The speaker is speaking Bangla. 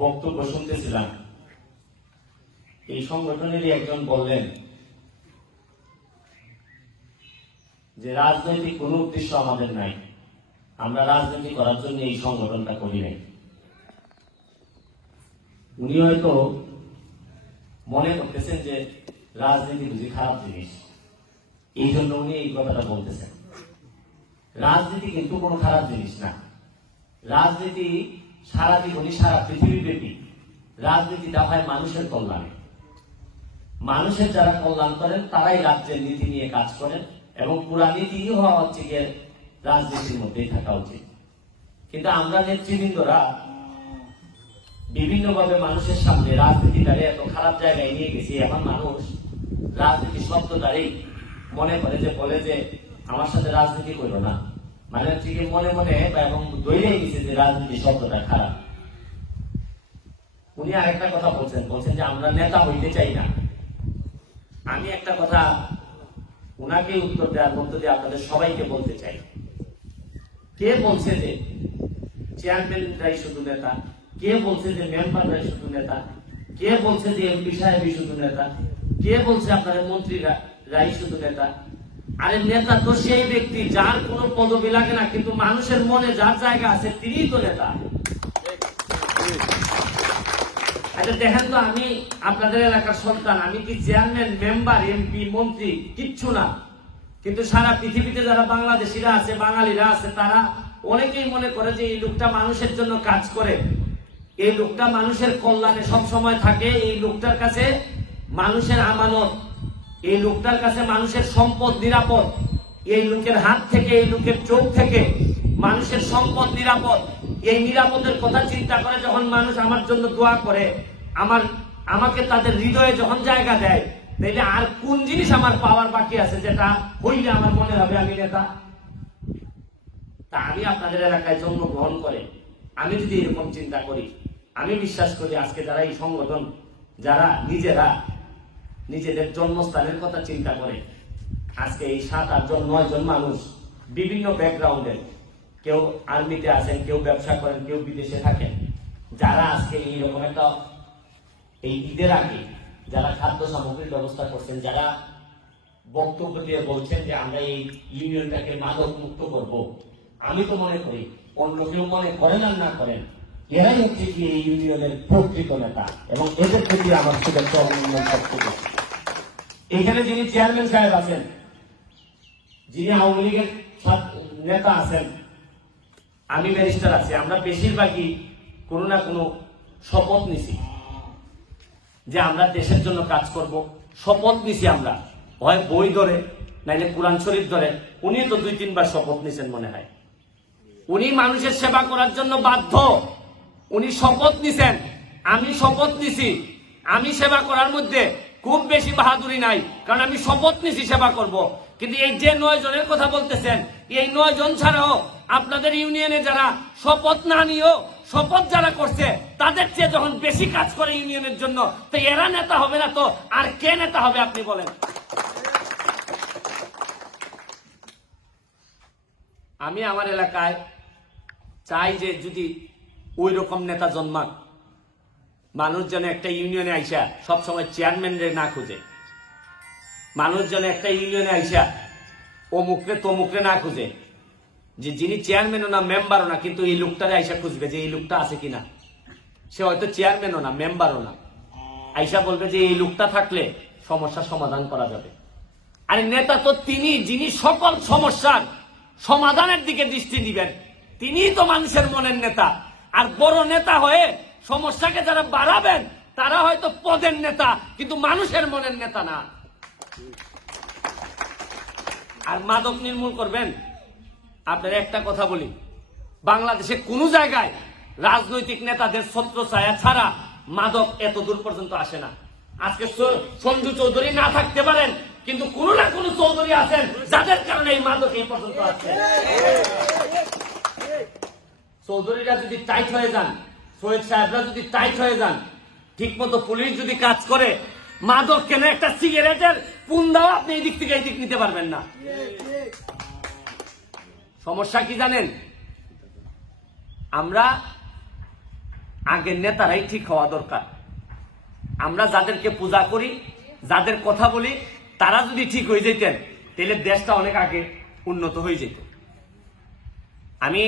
বক্তব্য শুনতেছিলাম, এই সংগঠনেরই একজন বললেন যে রাজনৈতিক কোন উদ্দেশ্য আমাদের নাই, আমরা রাজনীতি করার জন্য এই সংগঠনটা করি নাই। উনি হয়তো মনে করতেছেন যে রাজনীতি বুঝি খারাপ জিনিস, এই জন্য উনি এই কথাটা বলতেছেন। রাজনীতি কিন্তু কোনো খারাপ জিনিস না। রাজনীতি সারা জীবনই, সারা পৃথিবীব্যাপী রাজনীতিটা হয় মানুষের কল্যাণে। মানুষের যারা কল্যাণ করেন তারাই রাজ্যের নীতি নিয়ে কাজ করেন, এবং পুরা নীতি হওয়া হচ্ছে গিয়ে রাজনীতির মধ্যেই থাকা উচিত। কিন্তু আমরা নেতৃবৃন্দরা বিভিন্নভাবে মানুষের সামনে রাজনীতিটারে এত খারাপ জায়গায় নিয়ে গেছি, এখন মানুষ রাজনীতি শব্দটারই মনে করে যে, বলে যে আমার সাথে রাজনীতি করো না, মানে ঠিক মনে মনে এবং দৈরেই গেছে যে রাজনীতি শব্দটা খারাপ। উনি আরেকটা কথা বলছেন যে আমরা নেতা হইতে চাই না। আমি একটা কথা উনাকে উত্তর দেওয়ার মধ্য দিয়ে আপনাদের সবাইকে বলতে চাই, কে বলছে যে চেয়ারম্যানরাই শুধু নেতা? কে বলছে যে মেম্বাররাই শুধু নেতা? কে বলছে যে এমপি সাহেবই শুধু নেতা? কে বলছে আপনাদের মন্ত্রীরা রাই শুধু নেতা? আরে নেতা তো সেই ব্যক্তি যার কোনো পদবি লাগে না, কিন্তু মানুষের মনে যার জায়গা আছে তিনিই তো নেতা। আচ্ছা দেখেন তো, আমি আপনাদের এলাকার সন্তান, আমি কি চেয়ারম্যান, মেম্বার, এমপি, মন্ত্রী? কিচ্ছু না। কিন্তু সারা পৃথিবীতে যারা বাংলাদেশিরা আছে, বাঙালিরা আছে, তারা অনেকেই মনে করে যে এই লোকটা মানুষের জন্য কাজ করে, এই লোকটা মানুষের কল্যাণে সবসময় থাকে, এই লোকটার কাছে মানুষের আমানত, এই লোকটার কাছে মানুষের সম্পদ নিরাপদ, এই লোকের হাত থেকে, এই লোকের চোখ থেকে মানুষের সম্পদ নিরাপদ। এই নিরাপদের কথা চিন্তা করে যখন মানুষ আমার জন্য দোয়া করে, আমাকে তাদের হৃদয়ে যখন জায়গা দেয়, তাইলে আর কোন জিনিস আমার পাওয়ার বাকি আছে যেটা হইলে আমার মনে হবে আমি নেতা? তা আমি আপনাদের এলাকায় জন্মগ্রহণ করে আমি যদি এরকম চিন্তা করি, আমি বিশ্বাস করি আজকে যারা এই সংগঠন, যারা নিজেরা নিজেদের জন্মস্থানের কথা চিন্তা করে, আজকে এই 7-8 জন 9 জন মানুষ বিভিন্ন ব্যাকগ্রাউন্ডের, কেউ আর্মিতে আছেন, কেউ ব্যবসা করেন, কেউ বিদেশে থাকেন, যারা আজকে এইরকম একটা এই ঈদের আগে যারা খাদ্য সামগ্রীর ব্যবস্থা করছেন, যারা বক্তব্য দিয়ে বলছেন যে আমরা এই ইউনিয়নটাকে মাদক মুক্ত করব, আমি তো মনে করি অন্য কেউ মনে করেন আর না করেন, এরাই হচ্ছে কি এই ইউনিয়নের প্রকৃত নেতা, এবং এদের প্রতি আমার শুভেচ্ছা অভিনন্দন সবচেয়ে। এখানে যিনি চেয়ারম্যান সাহেব আছেন, যিনি আওয়ামী লীগের নেতা আছেন, আমি ব্যারিস্টার আছি, আমরা বেশিরভাগই কোনো না কোনো শপথ নিছি যে আমরা দেশের জন্য কাজ করব। শপথ নিছি আমরা, হয় বই ধরে নাইলে কোরআন শরীফ ধরে। উনি তো 2-3 বার শপথ নিছেন মনে হয়। উনি মানুষের সেবা করার জন্য বাধ্য, উনি শপথ নিছেন। আমি শপথ নিছি, আমি সেবা করার মধ্যে খুব বেশি বাহাদুরি নাই, কারণ আমি শপথ নিছি সেবা করব। কিন্তু এই যে 9 জনের কথা বলতেছেন, এই 9 জন ছাড়াও আপনাদের ইউনিয়নে যারা শপথ না নিয়েও শপথ যারা করছে, তাদের চেয়ে যখন বেশি কাজ করে ইউনিয়নের জন্য, তো এরা নেতা হবে না তো আর কে নেতা হবে আপনি বলেন? আমি আমার এলাকায় চাই যে যদি ওই রকম নেতা জন্মাক, মানুষ যেন একটা ইউনিয়নে আইসা সবসময় চেয়ারম্যানরে না খুঁজে, মানুষ যেন একটা ইউনিয়নে আইসা অমুকরে তমুকরে না খুঁজে, যে যিনি চেয়ারম্যানও না মেম্বারও না, কিন্তু এই লোকটারে আইসা খুঁজবে যে এই লোকটা আছে কিনা। সে হয়তো চেয়ারম্যানও না, মেম্বারও না, আইসা বলবে যে এই লোকটা থাকলে সমস্যার সমাধান করা যাবে। আরে নেতা তো তিনি, যিনি সকল সমস্যার সমাধানের দিকে দৃষ্টি দিবেন, তিনিই তো মানুষের মনের নেতা। আর বড় নেতা হয়ে সমস্যাকে যারা বাড়াবেন, তারা হয়তো পদের নেতা, কিন্তু মানুষের মনের নেতা না। আর মাদক নির্মূল করবেন, আপনার একটা কথা বলি, বাংলাদেশে কোন জায়গায় রাজনৈতিক নেতাদের ছত্রছায়া ছাড়া মাদক এত দূর পর্যন্ত আসে না। আজকে সঞ্জু চৌধুরী না থাকতে পারেন, কিন্তু কোন না কোন চৌধুরী আছেন যাদের কারণে এই মাদক এই পর্যন্ত আসছে। চৌধুরীরা যদি টাইট হয়ে যান, সৈয়দ সাহেবরা যদি টাইট হয়ে যান, ঠিক মতো পুলিশ যদি কাজ করে, মাদক কেন একটা সিগারেটের পুন্দাও আপনি এই দিক থেকে এই দিক নিতে পারবেন না। সমস্যা কি জানেন? আমরা আগের নেতারাই ঠিক হওয়া দরকার। আমরা যাদেরকে পূজা করি, যাদের কথা বলি, তারা যদি ঠিক হয়ে যেতেন তাহলে দেশটা অনেক আগে উন্নত হয়ে যেত। আমি